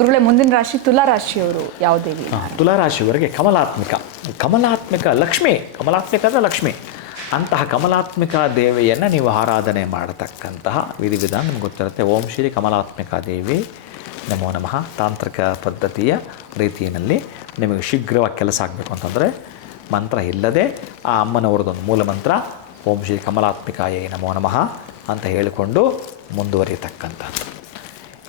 ಗುರುಗಳೇ, ಮುಂದಿನ ರಾಶಿ ತುಲಾ ರಾಶಿಯವರು ಯಾವ ದೇವಿ? ತುಲಾ ರಾಶಿಯವರಿಗೆ ಕಮಲಾತ್ಮಿಕ ಲಕ್ಷ್ಮಿ, ಕಮಲಾತ್ಮಿಕ ಅಂದರೆ ಲಕ್ಷ್ಮಿ, ಅಂತಹ ಕಮಲಾತ್ಮಿಕ ದೇವಿಯನ್ನು ನೀವು ಆರಾಧನೆ ಮಾಡತಕ್ಕಂತಹ ವಿಧಿವಿಧಾನ ನಿಮ್ಗೆ ಗೊತ್ತಿರುತ್ತೆ. ಓಂ ಶ್ರೀ ಕಮಲಾತ್ಮಿಕ ದೇವಿ ನಮೋ ನಮಃ. ತಾಂತ್ರಿಕ ಪದ್ಧತಿಯ ರೀತಿಯಲ್ಲಿ ನಿಮಗೆ ಶೀಘ್ರವಾಗಿ ಕೆಲಸ ಆಗಬೇಕು ಅಂತಂದರೆ ಮಂತ್ರ ಇಲ್ಲದೆ ಆ ಅಮ್ಮನವರದೊಂದು ಮೂಲ ಮಂತ್ರ ಓಂ ಶ್ರೀ ಕಮಲಾತ್ಮಿಕಾಯೇ ನಮೋ ನಮಃ ಅಂತ ಹೇಳಿಕೊಂಡು ಮುಂದುವರಿಯತಕ್ಕಂಥದ್ದು.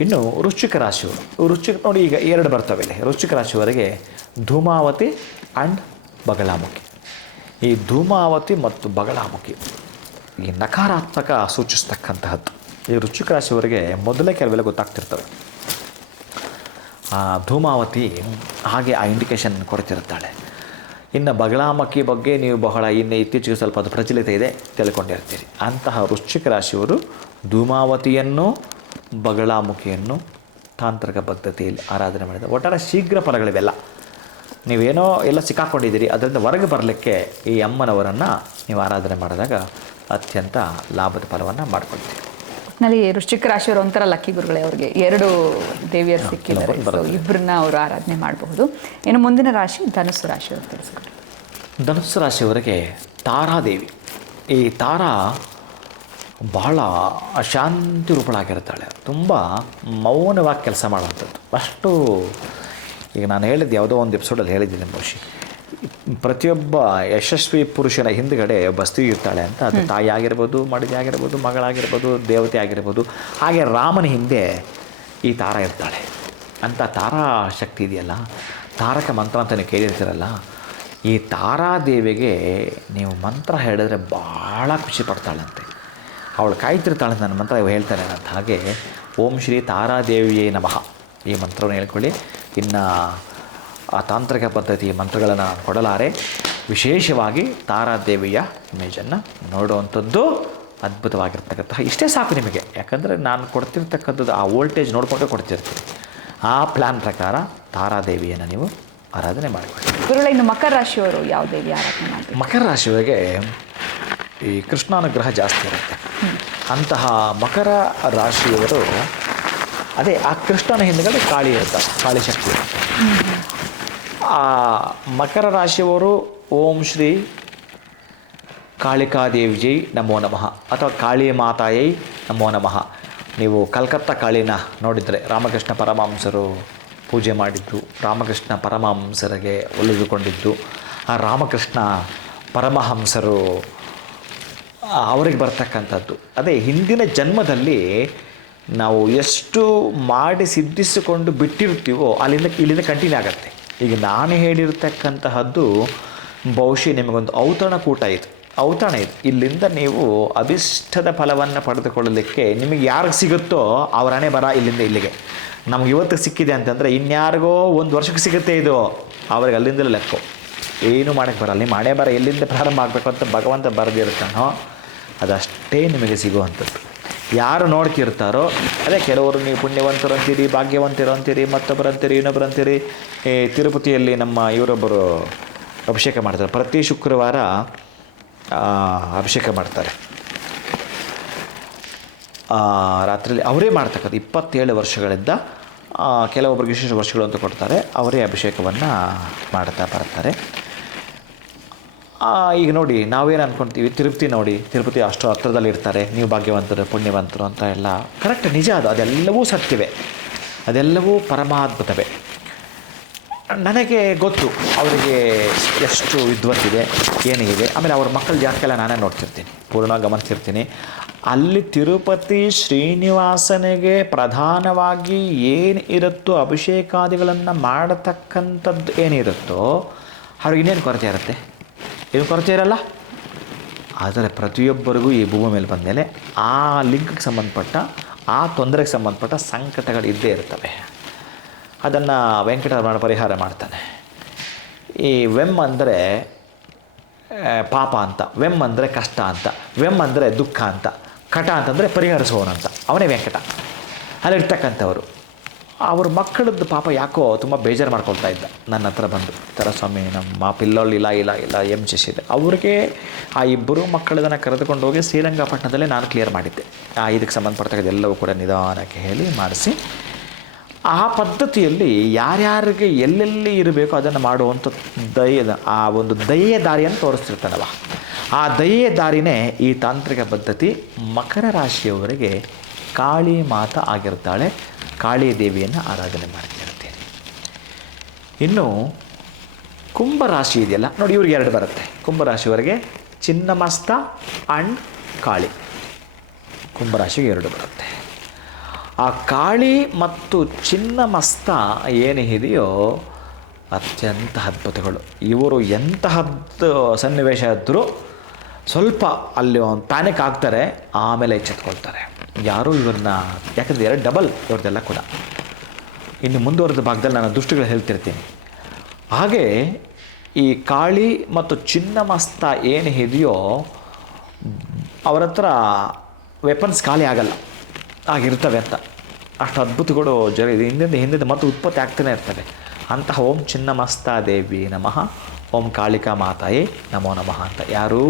ಇನ್ನು ವೃಶ್ಚಿಕ ರಾಶಿಯವರು, ವೃಶ್ಚಿಕ ನೋಡಿ ಈಗ ಎರಡು ಬರ್ತವೆ ಇಲ್ಲಿ. ವೃಶ್ಚಿಕ ರಾಶಿಯವರಿಗೆ ಧೂಮಾವತಿ ಆ್ಯಂಡ್ ಬಗಳಾಮುಖಿ. ಈ ಧೂಮಾವತಿ ಮತ್ತು ಬಗಳಾಮುಖಿ ಈ ನಕಾರಾತ್ಮಕ ಸೂಚಿಸ್ತಕ್ಕಂತಹದ್ದು. ಈ ವೃಶ್ಚಿಕ ರಾಶಿಯವರಿಗೆ ಮೊದಲೇ ಕೆಲವೆಲ್ಲ ಗೊತ್ತಾಗ್ತಿರ್ತವೆ. ಧೂಮಾವತಿ ಹಾಗೆ ಆ ಇಂಡಿಕೇಶನ್ ಕೊಡ್ತಿರ್ತಾಳೆ. ಇನ್ನು ಬಗಳಾಮುಖಿ ಬಗ್ಗೆ ನೀವು ಬಹಳ ಇತ್ತೀಚೆಗೆ ಸ್ವಲ್ಪ ಅದು ಪ್ರಚಲಿತ ಇದೆ ತಿಳ್ಕೊಂಡಿರ್ತೀರಿ. ಅಂತಹ ವೃಶ್ಚಿಕ ರಾಶಿಯವರು ಧೂಮಾವತಿಯನ್ನು ಬಗಳಾಮುಖಿಯನ್ನು ತಾಂತ್ರಿಕ ಪದ್ಧತಿಯಲ್ಲಿ ಆರಾಧನೆ ಮಾಡಿದ ಒಟ್ಟಾರೆ ಶೀಘ್ರ ಫಲಗಳಿವೆಲ್ಲ. ನೀವೇನೋ ಎಲ್ಲ ಸಿಕ್ಕಾಕೊಂಡಿದ್ದೀರಿ, ಅದರಿಂದ ಹೊರಗೆ ಬರಲಿಕ್ಕೆ ಈ ಅಮ್ಮನವರನ್ನು ನೀವು ಆರಾಧನೆ ಮಾಡಿದಾಗ ಅತ್ಯಂತ ಲಾಭದ ಫಲವನ್ನು ಮಾಡ್ಕೊಳ್ತೀವಿ. ನಲ್ಲಿ ವೃಶ್ಚಿಕ ರಾಶಿಯವರು ಒಂಥರ ಲಕ್ಕಿ ಗುರುಗಳೇ, ಅವ್ರಿಗೆ ಎರಡು ದೇವಿಯರು ಸಿಕ್ಕಿದ್ದಾರೆ. ಇಬ್ಬರನ್ನ ಅವರು ಆರಾಧನೆ ಮಾಡಬಹುದು. ಇನ್ನು ಮುಂದಿನ ರಾಶಿ ಧನುಸ್ಸು ರಾಶಿಯವರು ತಿಳಿಸ್ಕೊಡಿ. ಧನುಸ್ಸು ರಾಶಿಯವರಿಗೆ ತಾರಾದೇವಿ. ಈ ತಾರಾ ಬಹಳ ಶಾಂತಿ ರೂಪಳಾಗಿರ್ತಾಳೆ. ತುಂಬ ಮೌನವಾಗಿ ಕೆಲಸ ಮಾಡುವಂಥದ್ದು. ಅಷ್ಟು ಈಗ ನಾನು ಹೇಳಿದ್ದು ಯಾವುದೋ ಒಂದು ಎಪಿಸೋಡಲ್ಲಿ ಹೇಳಿದ್ದೀನಿ ಬಹುಶಃ, ಪ್ರತಿಯೊಬ್ಬ ಯಶಸ್ವಿ ಪುರುಷನ ಹಿಂದುಗಡೆ ಒಬ್ಬ ಸ್ತ್ರೀ ಇರ್ತಾಳೆ ಅಂತ. ಅದು ತಾಯಿ ಆಗಿರ್ಬೋದು, ಮಡದಿ ಆಗಿರ್ಬೋದು, ಮಗಳಾಗಿರ್ಬೋದು, ದೇವತೆ ಆಗಿರ್ಬೋದು. ಹಾಗೆ ರಾಮನ ಹಿಂದೆ ಈ ತಾರ ಇರ್ತಾಳೆ. ಅಂಥ ತಾರಾ ಶಕ್ತಿ ಇದೆಯಲ್ಲ, ತಾರಕ ಮಂತ್ರ ಅಂತ ನೀವು ಕೇಳಿರ್ತೀರಲ್ಲ, ಈ ತಾರಾದೇವಿಗೆ ನೀವು ಮಂತ್ರ ಹೇಳಿದ್ರೆ ಭಾಳ ಖುಷಿ ಪಡ್ತಾಳಂತೆ. ಅವಳು ಕಾಯ್ತಿರ್ತಾಳೆ ನನ್ನ ಮಂತ್ರ ಹೇಳ್ತಾನೆ ಅಂತ. ಹಾಗೆ ಓಂ ಶ್ರೀ ತಾರಾದೇವಿಯೇ ನಮಃ ಈ ಮಂತ್ರವನ್ನು ಹೇಳ್ಕೊಳ್ಳಿ. ಇನ್ನು ಆ ತಾಂತ್ರಿಕ ಪದ್ಧತಿಯ ಮಂತ್ರಗಳನ್ನು ಕೊಡಲಾರೆ. ವಿಶೇಷವಾಗಿ ತಾರಾದೇವಿಯ ಇಮೇಜನ್ನು ನೋಡುವಂಥದ್ದು ಅದ್ಭುತವಾಗಿರ್ತಕ್ಕಂತಹ ಇಷ್ಟೇ ಸಾಕು ನಿಮಗೆ. ಯಾಕಂದರೆ ನಾನು ಕೊಡ್ತಿರ್ತಕ್ಕಂಥದ್ದು ಆ ವೋಲ್ಟೇಜ್ ನೋಡಿಕೊಂಡು ಕೊಡ್ತಿರ್ತೀನಿ. ಆ ಪ್ಲ್ಯಾನ್ ಪ್ರಕಾರ ತಾರಾದೇವಿಯನ್ನು ನೀವು ಆರಾಧನೆ ಮಾಡಿಕೊಳ್ಳಿ. ಗುರುಗಳೇ, ಇನ್ನು ಮಕರ ರಾಶಿಯವರು ಯಾವ ದೇವಿ ಆರಾಧನೆ ಮಾಡ್ತೀವಿ? ಮಕರ ರಾಶಿಯವರಿಗೆ ಈ ಕೃಷ್ಣಾನುಗ್ರಹ ಜಾಸ್ತಿ ಇರುತ್ತೆ. ಅಂತಹ ಮಕರ ರಾಶಿಯವರು ಅದೇ ಆ ಕೃಷ್ಣನ ಹಿಂದುಗಡೆ ಕಾಳಿ ಇರ್ತಾರೆ, ಕಾಳಿ ಶಕ್ತಿ ಇರುತ್ತೆ. ಆ ಮಕರ ರಾಶಿಯವರು ಓಂ ಶ್ರೀ ಕಾಳಿಕಾದೇವಿಜೈ ನಮೋ ನಮಃ ಅಥವಾ ಕಾಳಿ ಮಾತಾಯೈ ನಮೋ ನಮಃ. ನೀವು ಕಲ್ಕತ್ತಾ ಕಾಳಿನ ನೋಡಿದರೆ ರಾಮಕೃಷ್ಣ ಪರಮಹಂಸರು ಪೂಜೆ ಮಾಡಿದ್ದು, ರಾಮಕೃಷ್ಣ ಪರಮಹಂಸರಿಗೆ ಒಲಿದುಕೊಂಡಿದ್ದು, ಆ ರಾಮಕೃಷ್ಣ ಪರಮಹಂಸರು ಅವರಿಗೆ ಬರ್ತಕ್ಕಂಥದ್ದು. ಅದೇ ಹಿಂದಿನ ಜನ್ಮದಲ್ಲಿ ನಾವು ಎಷ್ಟು ಮಾಡಿ ಸಿದ್ಧಿಸಿಕೊಂಡು ಬಿಟ್ಟಿರ್ತೀವೋ ಇಲ್ಲಿಂದ ಕಂಟಿನ್ಯೂ ಆಗುತ್ತೆ. ಈಗ ನಾನು ಹೇಳಿರ್ತಕ್ಕಂತಹದ್ದು ಬಹುಶಃ ನಿಮಗೊಂದು ಔತಣ ಇದು. ಇಲ್ಲಿಂದ ನೀವು ಅಭಿಷ್ಟದ ಫಲವನ್ನು ಪಡೆದುಕೊಳ್ಳಲಿಕ್ಕೆ ನಿಮಗೆ ಯಾರಿಗೆ ಸಿಗುತ್ತೋ ಅವರ ಹಣೆ ಬರ ಇಲ್ಲಿಂದ ಇಲ್ಲಿಗೆ. ನಮ್ಗೆ ಇವತ್ತಿಗೆ ಸಿಕ್ಕಿದೆ ಅಂತಂದರೆ ಇನ್ಯಾರಿಗೋ ಒಂದು ವರ್ಷಕ್ಕೆ ಸಿಗುತ್ತೆ ಇದು, ಅವ್ರಿಗೆ ಅಲ್ಲಿಂದಲೇ ಲೆಕ್ಕ. ಏನೂ ಮಾಡೋಕ್ಕೆ ಬರಲ್ಲ. ನಿಮ್ಮ ಹಣೆ ಬರ ಎಲ್ಲಿಂದ ಪ್ರಾರಂಭ ಆಗಬೇಕು ಅಂತ ಭಗವಂತ ಬರೆದಿರ್ತಾನೋ ಅದಷ್ಟೇ ನಿಮಗೆ ಸಿಗುವಂಥದ್ದು. ಯಾರು ನೋಡ್ತಿರ್ತಾರೋ ಅದೇ. ಕೆಲವರು ನೀವು ಪುಣ್ಯವಂತರು ಅಂತೀರಿ, ಭಾಗ್ಯವಂತರು ಅಂತೀರಿ, ಮತ್ತೊಬ್ಬರು ಅಂತೀರಿ, ಇನ್ನೊಬ್ಬರು ಅಂತೀರಿ. ಈ ತಿರುಪತಿಯಲ್ಲಿ ನಮ್ಮ ಇವರೊಬ್ಬರು ಅಭಿಷೇಕ ಮಾಡ್ತಾರೆ. ಪ್ರತಿ ಶುಕ್ರವಾರ ಅಭಿಷೇಕ ಮಾಡ್ತಾರೆ. ರಾತ್ರಿಯಲ್ಲಿ ಅವರೇ ಮಾಡ್ತಕ್ಕಂಥ 27 ವರ್ಷಗಳಿಂದ ಕೆಲವೊಬ್ಬರಿಗೆ ವಿಶೇಷ ವರ್ಷಗಳು ಅಂತ ಕೊಡ್ತಾರೆ. ಅವರೇ ಅಭಿಷೇಕವನ್ನು ಮಾಡ್ತಾ ಬರ್ತಾರೆ. ಈಗ ನೋಡಿ, ನಾವೇನು ಅಂದ್ಕೊಳ್ತೀವಿ, ತಿರುಪತಿ ನೋಡಿ, ತಿರುಪತಿ ಅಷ್ಟು ಹತ್ರದಲ್ಲಿ ಇರ್ತಾರೆ, ನೀವು ಭಾಗ್ಯವಂತರು ಪುಣ್ಯವಂತರು ಅಂತ ಎಲ್ಲ ಕರೆಕ್ಟ್, ನಿಜ. ಅದೆಲ್ಲವೂ ಸತ್ಯವೇ, ಅದೆಲ್ಲವೂ ಪರಮಾದ್ಭುತವೇ. ನನಗೆ ಗೊತ್ತು ಅವರಿಗೆ ಎಷ್ಟು ವಿದ್ವತ್ತಿದೆ, ಏನಿದೆ. ಆಮೇಲೆ ಅವ್ರ ಮಕ್ಕಳು ಜಾಸ್ತಿಯೆಲ್ಲ ನಾನೇ ನೋಡ್ತಿರ್ತೀನಿ, ಪೂರ್ಣ ಗಮನಿಸಿರ್ತೀನಿ. ಅಲ್ಲಿ ತಿರುಪತಿ ಶ್ರೀನಿವಾಸನಿಗೆ ಪ್ರಧಾನವಾಗಿ ಏನು ಇರುತ್ತೋ, ಅಭಿಷೇಕಾದಿಗಳನ್ನು ಮಾಡತಕ್ಕಂಥದ್ದು ಏನಿರುತ್ತೋ ಅವ್ರಿಗೆ ಇನ್ನೇನು ಕೊರತೆ ಇರುತ್ತೆ? ಏನು ಕೊರತೆ ಇರಲ್ಲ. ಆದರೆ ಪ್ರತಿಯೊಬ್ಬರಿಗೂ ಈ ಭೂಮಿ ಮೇಲೆ ಬಂದ ಮೇಲೆ ಆ ಲಿಂಕ್ಗೆ ಸಂಬಂಧಪಟ್ಟ, ಆ ತೊಂದರೆಗೆ ಸಂಬಂಧಪಟ್ಟ ಸಂಕಟಗಳು ಇದ್ದೇ ಇರ್ತವೆ. ಅದನ್ನು ವೆಂಕಟರಮಣ ಪರಿಹಾರ ಮಾಡ್ತಾನೆ. ಈ ವೆಮ್ ಅಂದರೆ ಪಾಪ ಅಂತ, ವೆಮ್ ಅಂದರೆ ಕಷ್ಟ ಅಂತ, ವೆಮ್ ಅಂದರೆ ದುಃಖ ಅಂತ, ಕಟ ಅಂತಂದರೆ ಪರಿಹರಿಸೋಣಂತ. ಅವನೇ ವೆಂಕಟ. ಅಲ್ಲಿರ್ತಕ್ಕಂಥವರು ಅವ್ರ ಮಕ್ಕಳದ್ದು ಪಾಪ ಯಾಕೋ ತುಂಬ ಬೇಜಾರು ಮಾಡ್ಕೊಳ್ತಾ ಇದ್ದ. ನನ್ನ ಹತ್ರ ಬಂದು, ಥರ ಸ್ವಾಮಿ ನಮ್ಮ ಪಿಲ್ಲೋಳು ಇಲ್ಲ ಎಮ್ ಶಶಿದೆ. ಅವ್ರಿಗೆ ಆ ಇಬ್ಬರು ಮಕ್ಕಳದನ್ನು ಕರೆದುಕೊಂಡು ಹೋಗಿ ಶ್ರೀರಂಗಪಟ್ಟಣದಲ್ಲೇ ನಾನು ಕ್ಲಿಯರ್ ಮಾಡಿದ್ದೆ. ಇದಕ್ಕೆ ಸಂಬಂಧಪಟ್ಟಾಗ ಎಲ್ಲವೂ ಕೂಡ ನಿಧಾನಕ್ಕೆ ಹೇಳಿ ಮಾಡಿಸಿ ಆ ಪದ್ಧತಿಯಲ್ಲಿ ಯಾರ್ಯಾರಿಗೆ ಎಲ್ಲೆಲ್ಲಿ ಇರಬೇಕೋ ಅದನ್ನು ಮಾಡುವಂಥ ಆ ಒಂದು ದಯೆಯ ದಾರಿಯನ್ನು ತೋರಿಸ್ತಿರ್ತಾನವ. ಆ ದಯೆಯ ದಾರಿನೇ ಈ ತಾಂತ್ರಿಕ ಪದ್ಧತಿ. ಮಕರ ರಾಶಿಯವರಿಗೆ ಕಾಳಿ ಮಾತಾ ಆಗಿರ್ತಾಳೆ. ಕಾಳಿ ದೇವಿಯನ್ನು ಆರಾಧನೆ ಮಾಡ್ತಿರ್ತೇನೆ. ಇನ್ನು ಕುಂಭರಾಶಿ ಇದೆಯಲ್ಲ ನೋಡಿ, ಇವ್ರಿಗೆ 2 ಬರುತ್ತೆ. ಕುಂಭರಾಶಿಯವರಿಗೆ ಚಿನ್ನಮಸ್ತ ಆ್ಯಂಡ್ ಕಾಳಿ. ಕುಂಭರಾಶಿಗೆ 2 ಬರುತ್ತೆ. ಆ ಕಾಳಿ ಮತ್ತು ಚಿನ್ನಮಸ್ತ ಏನಿದೆಯೋ ಅತ್ಯಂತ ಅದ್ಭುತಗಳು. ಇವರು ಎಂತಹದ್ದು ಸನ್ನಿವೇಶ ಇದ್ದರೂ ಸ್ವಲ್ಪ ಅಲ್ಲಿ ಪ್ಯಾನಿಕ್ ಆಗ್ತಾರೆ, ಆಮೇಲೆ ಎಚ್ಚೆತ್ಕೊಳ್ತಾರೆ. ಯಾರೂ ಇವ್ರನ್ನ, ಯಾಕಂದರೆ 2 ಡಬಲ್ ಇವ್ರದ್ದೆಲ್ಲ ಕೂಡ. ಇನ್ನು ಮುಂದುವರೆದ ಭಾಗದಲ್ಲಿ ನಾನು ದೃಷ್ಟಿಗಳು ಹೇಳ್ತಿರ್ತೀನಿ. ಹಾಗೆ ಈ ಕಾಳಿ ಮತ್ತು ಚಿನ್ನಮಸ್ತ ಏನಿದೆಯೋ ಅವರ ಹತ್ರ ವೆಪನ್ಸ್ ಖಾಲಿ ಆಗಲ್ಲ, ಆಗಿರ್ತವೆ ಅಂತ. ಅಷ್ಟು ಅದ್ಭುತಗಳು ಹಿಂದಿಂದ ಮತ್ತು ಉತ್ಪತ್ತಿ ಆಗ್ತಾನೆ ಇರ್ತವೆ. ಅಂತಹ ಓಂ ಚಿನ್ನಮಸ್ತ ದೇವಿ ನಮಃ, ಓಂ ಕಾಳಿಕಾ ಮಾತಾಯೇ ನಮೋ ನಮಃ ಅಂತ ಯಾರು?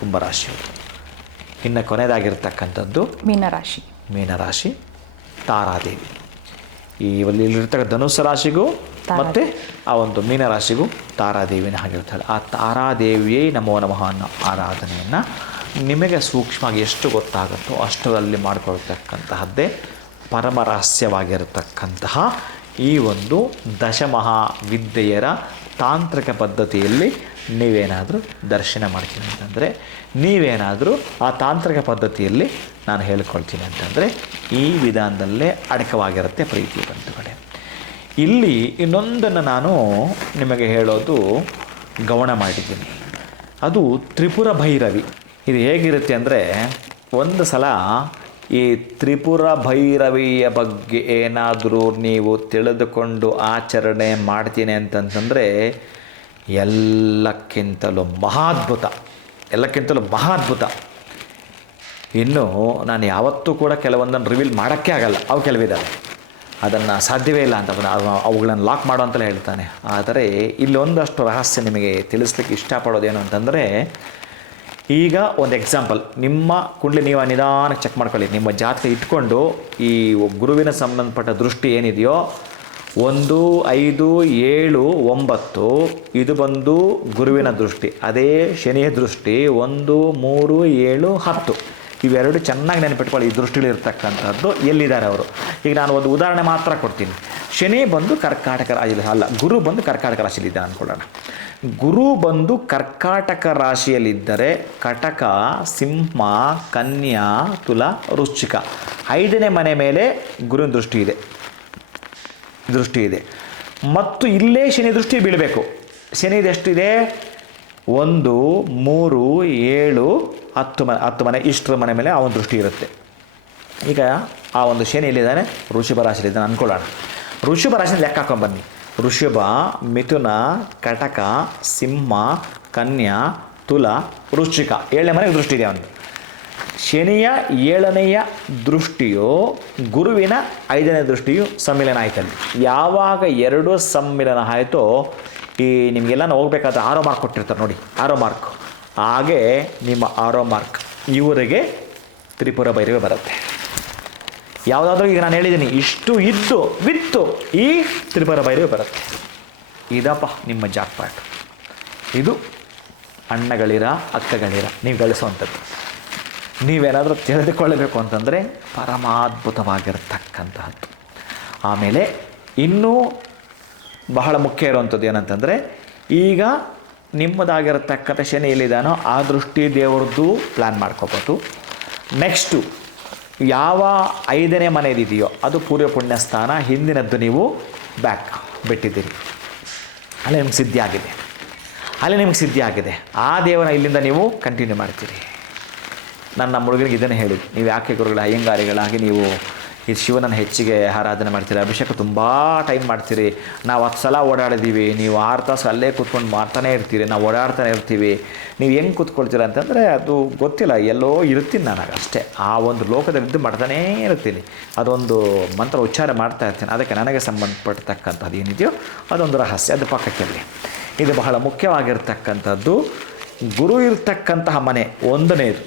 ಕುಂಭರಾಶಿಯವರು. ಇನ್ನು ಕೊನೆಯದಾಗಿರ್ತಕ್ಕಂಥದ್ದು ಮೀನರಾಶಿ ತಾರಾದೇವಿ. ಇಲ್ಲಿರ್ತಕ್ಕ ಧನುಸ್ಸು ರಾಶಿಗೂ ಮತ್ತು ಆ ಒಂದು ಮೀನರಾಶಿಗೂ ತಾರಾದೇವಿನ ಹಾಗಿರ್ತಾಳೆ. ಆ ತಾರಾದೇವಿಯೇ ನಮೋ ನಮಃ ಅನ್ನೋ ಆರಾಧನೆಯನ್ನು ನಿಮಗೆ ಸೂಕ್ಷ್ಮವಾಗಿ ಎಷ್ಟು ಗೊತ್ತಾಗುತ್ತೋ ಅಷ್ಟರಲ್ಲಿ ಮಾಡಿಕೊಳ್ತಕ್ಕಂತಹದ್ದೇ ಪರಮ ರಹಸ್ಯವಾಗಿರತಕ್ಕಂತಹ ಈ ಒಂದು ದಶಮಹಾವಿದ್ಯೆಯರ ತಾಂತ್ರಿಕ ಪದ್ಧತಿಯಲ್ಲಿ ನೀವೇನಾದರೂ ದರ್ಶನ ಮಾಡ್ತೀನಿ ಅಂತಂದರೆ, ನೀವೇನಾದರೂ ಆ ತಾಂತ್ರಿಕ ಪದ್ಧತಿಯಲ್ಲಿ ನಾನು ಹೇಳ್ಕೊಳ್ತೀನಿ ಅಂತಂದರೆ ಈ ವಿಧಾನದಲ್ಲೇ ಅಡಕವಾಗಿರುತ್ತೆ ಪ್ರೀತಿ ಬಂಧುಗಳೇ. ಇಲ್ಲಿ ಇನ್ನೊಂದನ್ನು ನಾನು ನಿಮಗೆ ಹೇಳೋದು ಗಮನ ಮಾಡಿದ್ದೀನಿ. ಅದು ತ್ರಿಪುರ ಭೈರವಿ. ಇದು ಹೇಗಿರುತ್ತೆ ಅಂದರೆ, ಒಂದು ಸಲ ಈ ತ್ರಿಪುರ ಭೈರವಿಯ ಬಗ್ಗೆ ಏನಾದರೂ ನೀವು ತಿಳಿದುಕೊಂಡು ಆಚರಣೆ ಮಾಡ್ತೀನಿ ಅಂತಂತಂದರೆ ಎಲ್ಲಕ್ಕಿಂತಲೂ ಮಹಾದ್ಭುತ. ಇನ್ನು ನಾನು ಯಾವತ್ತೂ ಕೂಡ ಕೆಲವೊಂದನ್ನು ರಿವೀಲ್ ಮಾಡೋಕ್ಕೆ ಆಗಲ್ಲ, ಅವು ಕೆಲವಿದ್ದಾವೆ, ಅದನ್ನು ಸಾಧ್ಯವೇ ಇಲ್ಲ ಅಂತ ಅವುಗಳನ್ನು ಲಾಕ್ ಮಾಡೋ ಅಂತಲೇ ಹೇಳ್ತಾನೆ. ಆದರೆ ಇಲ್ಲೊಂದಷ್ಟು ರಹಸ್ಯ ನಿಮಗೆ ತಿಳಿಸ್ಲಿಕ್ಕೆ ಇಷ್ಟಪಡೋದೇನು ಅಂತಂದರೆ, ಈಗ ಒಂದು ಎಕ್ಸಾಂಪಲ್, ನಿಮ್ಮ ಕುಂಡಲಿ ನೀವು ನಿಧಾನಕ್ಕೆ ಚೆಕ್ ಮಾಡ್ಕೊಳ್ಳಿ. ನಿಮ್ಮ ಜಾತಕ ಇಟ್ಕೊಂಡು ಈ ಗುರುವಿನ ಸಂಬಂಧಪಟ್ಟ ದೃಷ್ಟಿ ಏನಿದೆಯೋ 1, 5, 7, 9 ಇದು ಬಂದು ಗುರುವಿನ ದೃಷ್ಟಿ. ಅದೇ ಶನಿಯ ದೃಷ್ಟಿ 1, 3, 7, 10 ಇವೆರಡು ಚೆನ್ನಾಗಿ ನೆನಪಿಟ್ಕೊಳ್ಳಿ. ಈ ದೃಷ್ಟಿಲಿರ್ತಕ್ಕಂಥದ್ದು ಎಲ್ಲಿದ್ದಾರೆ ಅವರು. ಈಗ ನಾನು ಒಂದು ಉದಾಹರಣೆ ಮಾತ್ರ ಕೊಡ್ತೀನಿ. ಶನಿ ಬಂದು ಕರ್ಕಾಟಕ ರಾಶಿಯಲ್ಲಿ ಅಲ್ಲ, ಗುರು ಬಂದು ಕರ್ಕಾಟಕ ರಾಶಿಯಲ್ಲಿದ್ದಾನೆ ಅಂದ್ಕೊಳ್ಳೋಣ. ಗುರು ಬಂದು ಕರ್ಕಾಟಕ ರಾಶಿಯಲ್ಲಿದ್ದರೆ ಕಟಕ, ಸಿಂಹ, ಕನ್ಯಾ, ತುಲಾ, ವೃಶ್ಚಿಕ 5ನೇ ಮನೆ ಮೇಲೆ ಗುರುವಿನ ದೃಷ್ಟಿ ಇದೆ. ಮತ್ತು ಇಲ್ಲೇ ಶನಿ ದೃಷ್ಟಿ ಬೀಳಬೇಕು. ಶನಿದು ಎಷ್ಟಿದೆ? 1, 3, 7, 10 ಮನೆ ಇಷ್ಟರ ಮನೆ ಮೇಲೆ ಆ ಒಂದು ದೃಷ್ಟಿ ಇರುತ್ತೆ. ಈಗ ಆ ಒಂದು ಶನಿ ಎಲ್ಲಿದ್ದಾನೆ? ವೃಷಭ ರಾಶಿಯಲ್ಲಿದ್ದಾನೆ ಅಂದ್ಕೊಳ್ಳೋಣ. ವೃಷಭ ರಾಶಿನ ಲೆಕ್ಕ ಹಾಕೊಂಡ್ಬನ್ನಿ. ವೃಷಭ, ಮಿಥುನ, ಕಟಕ, ಸಿಂಹ, ಕನ್ಯಾ, ತುಲಾ, ವೃಶ್ಚಿಕ 7ನೇ ಮನೆಗೆ ದೃಷ್ಟಿ ಇದೆ ಅವನು. ಶನಿಯ 7ನೆಯ ದೃಷ್ಟಿಯು ಗುರುವಿನ 5ನೇ ದೃಷ್ಟಿಯು ಸಮ್ಮಿಲನ ಆಯ್ತಲ್ಲಿ. ಯಾವಾಗ 2 ಸಮ್ಮಿಲನ ಆಯಿತೋ ಈ ನಿಮಗೆಲ್ಲ ಹೋಗ್ಬೇಕಾದ್ರೆ ಆರೋ ಮಾರ್ಕ್ ಕೊಟ್ಟಿರ್ತಾರೆ ನೋಡಿ, ಆರೋ ಮಾರ್ಕ್. ಹಾಗೆ ನಿಮ್ಮ ಆರೋ ಮಾರ್ಕ್ ಇವರಿಗೆ ತ್ರಿಪುರ ಭೈರವಿ ಬರುತ್ತೆ. ಯಾವುದಾದ್ರೂ ಈಗ ನಾನು ಹೇಳಿದ್ದೀನಿ ಇಷ್ಟು ಇದ್ದು ವಿತ್ತು ಈ ತ್ರಿಪುರ ಭೈರವಿ ಬರುತ್ತೆ. ಇದಪ್ಪ ನಿಮ್ಮ ಜಾಕ್ಪಾಟ್. ಇದು ಅಣ್ಣಗಳಿರ ಅಕ್ಕಗಳಿರ ನೀವು ಗಳಿಸುವಂಥದ್ದು. ನೀವೇನಾದರೂ ತಿಳಿದುಕೊಳ್ಳಬೇಕು ಅಂತಂದರೆ ಪರಮಾದ್ಭುತವಾಗಿರ್ತಕ್ಕಂಥದ್ದು. ಆಮೇಲೆ ಇನ್ನೂ ಬಹಳ ಮುಖ್ಯ ಇರುವಂಥದ್ದು ಏನಂತಂದರೆ, ಈಗ ನಿಮ್ಮದಾಗಿರತಕ್ಕಂಥ ಶನಿ ಎಲ್ಲಿದ್ದಾನೋ ಆ ದೃಷ್ಟಿ ದೇವರದ್ದು ಪ್ಲ್ಯಾನ್ ಮಾಡ್ಕೋಬೋದು. ನೆಕ್ಸ್ಟು ಯಾವ 5ನೇ ಮನೆಯದಿದೆಯೋ ಅದು ಪೂರ್ವ ಪುಣ್ಯ ಸ್ಥಾನ, ಹಿಂದಿನದ್ದು ನೀವು ಬ್ಯಾಕ್ ಬಿಟ್ಟಿದ್ದೀರಿ, ಅಲ್ಲಿ ನಿಮ್ಗೆ ಸಿದ್ಧಿ ಆಗಿದೆ. ಆ ದೇವರ ಇಲ್ಲಿಂದ ನೀವು ಕಂಟಿನ್ಯೂ ಮಾಡ್ತೀರಿ. ನನ್ನ ಹುಡುಗರಿಗೆ ಇದನ್ನು ಹೇಳಿದ್ದು, ನೀವು ಯಾಕೆ ಗುರುಗಳ ಅಯ್ಯಂಗಾರಿಗಳಾಗಿ ನೀವು ಈ ಶಿವನನ್ನು ಹೆಚ್ಚಿಗೆ ಆರಾಧನೆ ಮಾಡ್ತೀರಿ, ಅಭಿಷೇಕ ತುಂಬ ಟೈಮ್ ಮಾಡ್ತೀರಿ. ನಾವು 10 ಸಲ ಓಡಾಡಿದ್ದೀವಿ, ನೀವು 6 ತಾಸು ಅಲ್ಲೇ ಕೂತ್ಕೊಂಡು ಮಾಡ್ತಾನೆ ಇರ್ತೀರಿ, ನಾವು ಓಡಾಡ್ತಾನೆ ಇರ್ತೀವಿ. ನೀವು ಹೆಂಗೆ ಕೂತ್ಕೊಳ್ತೀರ ಅಂತಂದರೆ ಅದು ಗೊತ್ತಿಲ್ಲ, ಎಲ್ಲೋ ಇರ್ತೀನಿ ನನಗಷ್ಟೇ. ಆ ಒಂದು ಲೋಕದಲ್ಲಿದ್ದು ಮಾಡ್ತಾನೇ ಇರ್ತೀನಿ, ಅದೊಂದು ಮಂತ್ರ ಉಚ್ಚಾರ ಮಾಡ್ತಾ ಇರ್ತೀನಿ. ಅದಕ್ಕೆ ನನಗೆ ಸಂಬಂಧಪಟ್ಟತಕ್ಕಂಥದ್ದು ಏನಿದೆಯೋ ಅದೊಂದು ರಹಸ್ಯ, ಅದು ಪಕ್ಕಕ್ಕಿರಲಿ. ಇದು ಬಹಳ ಮುಖ್ಯವಾಗಿರ್ತಕ್ಕಂಥದ್ದು. ಗುರು ಇರ್ತಕ್ಕಂತಹ ಮನೆ 1ನೇದು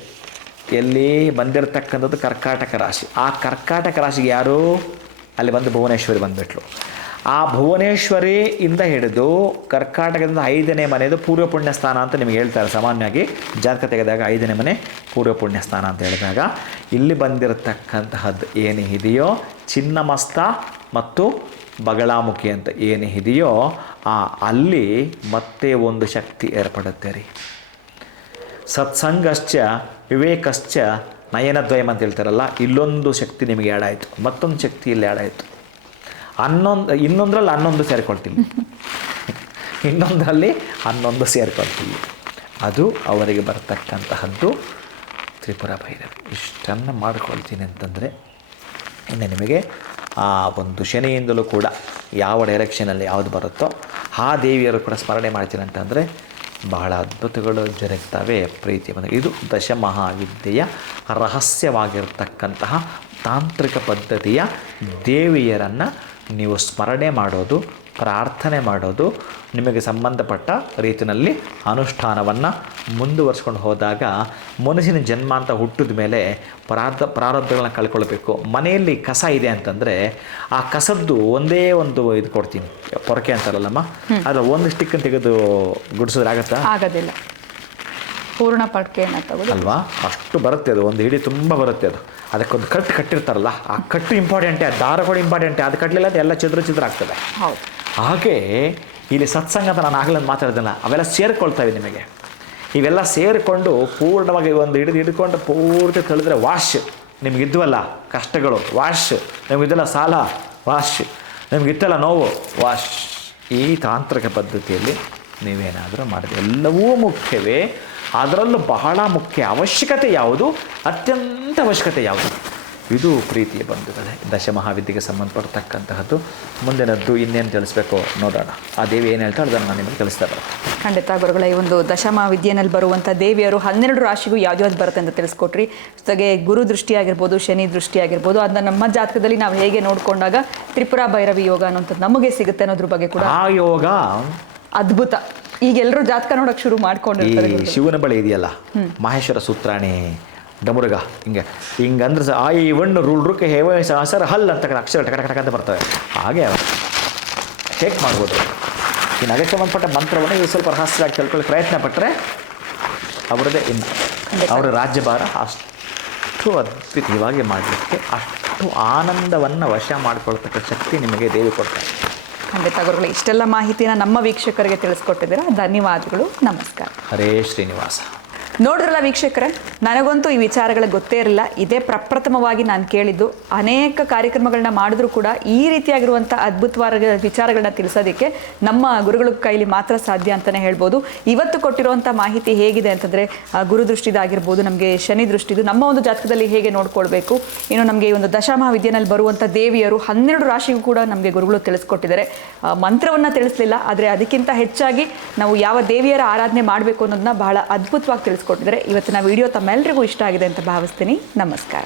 ಎಲ್ಲಿ ಬಂದಿರತಕ್ಕಂಥದ್ದು ಕರ್ಕಾಟಕ ರಾಶಿ. ಆ ಕರ್ಕಾಟಕ ರಾಶಿಗೆ ಯಾರು? ಅಲ್ಲಿ ಬಂದು ಭುವನೇಶ್ವರಿ ಬಂದುಬಿಟ್ಲು. ಆ ಭುವನೇಶ್ವರಿಯಿಂದ ಹಿಡಿದು ಕರ್ನಾಟಕದಿಂದ 5ನೇ ಮನೆಯದು ಪೂರ್ವ ಪುಣ್ಯ ಸ್ಥಾನ ಅಂತ ನಿಮಗೆ ಹೇಳ್ತಾರೆ. ಸಾಮಾನ್ಯವಾಗಿ ಜಾತಕ ತೆಗೆದಾಗ 5ನೇ ಮನೆ ಪೂರ್ವ ಪುಣ್ಯ ಸ್ಥಾನ ಅಂತ ಹೇಳಿದಾಗ ಇಲ್ಲಿ ಬಂದಿರತಕ್ಕಂತಹದ್ದು ಏನು ಇದೆಯೋ ಚಿನ್ನಮಸ್ತ ಮತ್ತು ಬಗಳಾಮುಖಿ ಅಂತ ಏನು ಇದೆಯೋ ಅಲ್ಲಿ ಮತ್ತೆ ಒಂದು ಶಕ್ತಿ ಏರ್ಪಡುತ್ತೆ ರೀ. ಸತ್ಸಂಗಶ್ಚ ವಿವೇಕಶ್ಚ ನಯನದ್ವಯಂ ಅಂತ ಹೇಳ್ತಾರಲ್ಲ, ಇಲ್ಲೊಂದು ಶಕ್ತಿ ನಿಮಗೆ ಆಡಾಯಿತು, ಮತ್ತೊಂದು ಶಕ್ತಿ ಇಲ್ಲಿ ಆಡಾಯಿತು. ಇನ್ನೊಂದರಲ್ಲಿ 11 ಸೇರಿಕೊಳ್ತೀನಿ, ಇನ್ನೊಂದರಲ್ಲಿ 11 ಸೇರಿಕೊಳ್ತೀವಿ. ಅದು ಅವರಿಗೆ ಬರ್ತಕ್ಕಂತಹದ್ದು ತ್ರಿಪುರ ಭೈರವಿ. ಇಷ್ಟನ್ನು ಮಾಡ್ಕೊಳ್ತೀನಿ ಅಂತಂದರೆ ಇನ್ನು ನಿಮಗೆ ಆ ಒಂದು ಶನಿಯಿಂದಲೂ ಕೂಡ ಯಾವ ಡೈರೆಕ್ಷನಲ್ಲಿ ಯಾವುದು ಬರುತ್ತೋ ಆ ದೇವಿಯರು ಕೂಡ ಸ್ಮರಣೆ ಮಾಡ್ತೀನಿ ಅಂತಂದರೆ ಬಹಳ ಅದ್ಭುತಗಳು ಜರುಗ್ತವೆ. ಪ್ರೀತಿ ಬಂದ ಇದು ದಶಮಹಾವಿದ್ಯೆಯ ರಹಸ್ಯವಾಗಿರ್ತಕ್ಕಂತಹ ತಾಂತ್ರಿಕ ಪದ್ಧತಿಯ ದೇವಿಯರನ್ನು ನೀವು ಸ್ಮರಣೆ ಮಾಡೋದು, ಪ್ರಾರ್ಥನೆ ಮಾಡೋದು, ನಿಮಗೆ ಸಂಬಂಧಪಟ್ಟ ರೀತಿಯಲ್ಲಿ ಅನುಷ್ಠಾನವನ್ನು ಮುಂದುವರಿಸ್ಕೊಂಡು ಹೋದಾಗ ಮನುಷ್ಯನ ಜನ್ಮ ಅಂತ ಹುಟ್ಟಿದ ಮೇಲೆ ಪ್ರಾರಬ್ಧಗಳನ್ನ ಕಳ್ಕೊಳ್ಬೇಕು. ಮನೆಯಲ್ಲಿ ಕಸ ಇದೆ ಅಂತಂದರೆ ಆ ಕಸದ್ದು ಒಂದೇ ಒಂದು ಇದು ಕೊಡ್ತೀನಿ, ಪೊರಕೆ ಅಂತಾರಲ್ಲಮ್ಮ, ಅದರ ಒಂದು ಸ್ಟಿಕ್ಕನ್ನು ತೆಗೆದು ಗುಡಿಸಿದ್ರೆ ಆಗುತ್ತಾ? ಆಗೋದಿಲ್ಲ. ಪೂರ್ಣ ಪಡ್ಕೆಯನ್ನು ತಗೋದು ಅಲ್ವಾ, ಅಷ್ಟು ಬರುತ್ತೆ ಅದು, ಒಂದು ಹಿಡಿ ತುಂಬ ಬರುತ್ತೆ ಅದು. ಅದಕ್ಕೊಂದು ಕಟ್ಟಿರ್ತಾರಲ್ಲ, ಆ ಕಟ್ಟು ಇಂಪಾರ್ಟೆಂಟೇ, ಆ ದಾರ ಕೂಡ ಇಂಪಾರ್ಟೆಂಟೇ. ಅದು ಕಟ್ಟಲಿಲ್ಲ ಅದು ಎಲ್ಲ ಚಿದ್ರ ಆಗ್ತದೆ. ಹೌದು. ಹಾಗೆ ಇಲ್ಲಿ ಸತ್ಸಂಗ ಅಂತ ನಾನು ಆಗಲೇ ಮಾತಾಡ್ದಲ್ಲ, ಅವೆಲ್ಲ ಸೇರಿಕೊಳ್ತವೆ ನಿಮಗೆ. ಇವೆಲ್ಲ ಸೇರಿಕೊಂಡು ಪೂರ್ಣವಾಗಿ ಒಂದು ಹಿಡ್ಕೊಂಡು ಪೂರ್ತಿ ತಿಳಿದ್ರೆ ವಾಶ್, ನಿಮಗಿದ್ವಲ್ಲ ಕಷ್ಟಗಳು ವಾಶ್, ನಿಮಗಿದ್ದಲ್ಲ ಸಾಲ ವಾಶ್, ನಿಮಗಿತ್ತಲ್ಲ ನೋವು ವಾಶ್. ಈ ತಾಂತ್ರಿಕ ಪದ್ಧತಿಯಲ್ಲಿ ನೀವೇನಾದರೂ ಮಾಡಿದೆ ಎಲ್ಲವೂ ಮುಖ್ಯವೇ. ಅದರಲ್ಲೂ ಬಹಳ ಮುಖ್ಯ ಅವಶ್ಯಕತೆ ಯಾವುದು, ಅತ್ಯಂತ ಅವಶ್ಯಕತೆ ಯಾವುದು, ಇದು ಪ್ರೀತಿಯ ಬಂಧುಗಳೇ. ದಶಮಹಾವಿದ್ಯೆಗೆ ಸಂಬಂಧಪಡ್ತಕ್ಕಂತಹದ್ದು. ಮುಂದಿನದ್ದು ಇನ್ನೇನು ತಿಳಿಸ್ಬೇಕು ನೋಡೋಣ. ಆ ದೇವಿ ಏನು ಹೇಳ್ತಾಳೆ ಅದನ್ನು ನಾನು ನಿಮಗೆ ತಿಳಿಸ್ತಾ ಬರ್ತೇನೆ. ಖಂಡಿತ ಗುರುಗಳೇ, ಈ ಒಂದು ದಶಮಹಾವಿದ್ಯೆಯಲ್ಲಿ ಬರುವಂಥ ದೇವಿಯರು 12 ರಾಶಿಗೂ ಯಾವ್ದು ಬರುತ್ತೆ ಅಂತ ತಿಳಿಸ್ಕೊಟ್ರಿ. ಜೊತೆಗೆ ಗುರು ದೃಷ್ಟಿ ಆಗಿರ್ಬೋದು, ಶನಿ ದೃಷ್ಟಿ ಆಗಿರ್ಬೋದು, ಅದನ್ನ ನಮ್ಮ ಜಾತಕದಲ್ಲಿ ನಾವು ಹೇಗೆ ನೋಡಿಕೊಂಡಾಗ ತ್ರಿಪುರ ಭೈರವಿ ಯೋಗ ಅನ್ನೋಂಥದ್ದು ನಮಗೆ ಸಿಗುತ್ತೆ ಅನ್ನೋದ್ರ ಬಗ್ಗೆ ಕೂಡ ಆ ಯೋಗ ಅದ್ಭುತ. ಈಗ ಎಲ್ಲರೂ ಜಾತಕ ನೋಡೋಕೆ ಶುರು ಮಾಡ್ಕೊಂಡಿರ್ತಾರೆ. ಈ ಶಿವನ ಬಳಿ ಇದೆಯಲ್ಲ ಮಹೇಶ್ವರ ಸೂತ್ರಾಣಿ ಡಮುರುಗ, ಹಿಂಗಂದ್ರೆ ಆ ಈ ಒಣ್ಣು ರೂಲ್ರುಕ್ಕೆ ಹೇವ ಸರ ಹಲ್ ಅಂತ ಅಕ್ಷರ ಟಕ ಅಂತ ಬರ್ತವೆ. ಹಾಗೆ ಹೇಗೆ ಮಾಡ್ಬೋದು, ಈ ನಗೆ ಸಂಬಂಧಪಟ್ಟ ಮಂತ್ರವನ್ನು ಇದು ಸ್ವಲ್ಪ ರಹಸ್ಯವಾಗಿ ತಿಳ್ಕೊಳ್ಳಿ ಪ್ರಯತ್ನ ಪಟ್ಟರೆ ಅವರದೇ ಇನ್ನು ಅವರ ರಾಜ್ಯಭಾರ ಅಷ್ಟು ಅದ್ಭುತವಾಗಿ ಮಾಡಲಿಕ್ಕೆ, ಅಷ್ಟು ಆನಂದವನ್ನು ವಶ ಮಾಡಿಕೊಳ್ತಕ್ಕ ಶಕ್ತಿ ನಿಮಗೆ ದೇವಿ ಕೊಡ್ತಾರೆ. ಖಂಡಿತ ಗುರುಗಳೇ, ಇಷ್ಟೆಲ್ಲ ಮಾಹಿತಿನ ನಮ್ಮ ವೀಕ್ಷಕರಿಗೆ ತಿಳಿಸ್ಕೊಟ್ಟಿದ್ದೀರಾ. ಧನ್ಯವಾದಗಳು. ನಮಸ್ಕಾರ. ಹರೇ ಶ್ರೀನಿವಾಸ. ನೋಡಿದ್ರಲ್ಲ ವೀಕ್ಷಕರೇ, ನನಗಂತೂ ಈ ವಿಚಾರಗಳು ಗೊತ್ತೇ ಇರಲಿಲ್ಲ. ಇದೇ ಪ್ರಪ್ರಥಮವಾಗಿ ನಾನು ಕೇಳಿದ್ದು. ಅನೇಕ ಕಾರ್ಯಕ್ರಮಗಳನ್ನ ಮಾಡಿದ್ರೂ ಕೂಡ ಈ ರೀತಿಯಾಗಿರುವಂಥ ಅದ್ಭುತವಾದ ವಿಚಾರಗಳನ್ನ ತಿಳಿಸೋದಕ್ಕೆ ನಮ್ಮ ಗುರುಗಳ ಕೈಲಿ ಮಾತ್ರ ಸಾಧ್ಯ ಅಂತಲೇ ಹೇಳ್ಬೋದು. ಇವತ್ತು ಕೊಟ್ಟಿರುವಂಥ ಮಾಹಿತಿ ಹೇಗಿದೆ ಅಂತಂದರೆ, ಗುರುದೃಷ್ಟಿದಾಗಿರ್ಬೋದು, ನಮಗೆ ಶನಿ ದೃಷ್ಟಿದು ನಮ್ಮ ಒಂದು ಜಾತಕದಲ್ಲಿ ಹೇಗೆ ನೋಡ್ಕೊಳ್ಬೇಕು, ಇನ್ನು ನಮಗೆ ಈ ಒಂದು ದಶಮಹಾವಿದ್ಯೆನಲ್ಲಿ ಬರುವಂಥ ದೇವಿಯರು 12 ರಾಶಿಗೂ ಕೂಡ ನಮಗೆ ಗುರುಗಳು ತಿಳಿಸ್ಕೊಟ್ಟಿದ್ದಾರೆ. ಮಂತ್ರವನ್ನು ತಿಳಿಸಲಿಲ್ಲ, ಆದರೆ ಅದಕ್ಕಿಂತ ಹೆಚ್ಚಾಗಿ ನಾವು ಯಾವ ದೇವಿಯರ ಆರಾಧನೆ ಮಾಡಬೇಕು ಅನ್ನೋದನ್ನ ಬಹಳ ಅದ್ಭುತವಾಗಿ ತಿಳಿಸ್ಕೊಟ್ಟಿದ್ದಾರೆ. ಇವತ್ತಿನ ವಿಡಿಯೋ ತಮ್ಮೆಲ್ಲರಿಗೂ ಇಷ್ಟ ಆಗಿದೆ ಅಂತ ಭಾವಿಸ್ತೀನಿ. ನಮಸ್ಕಾರ.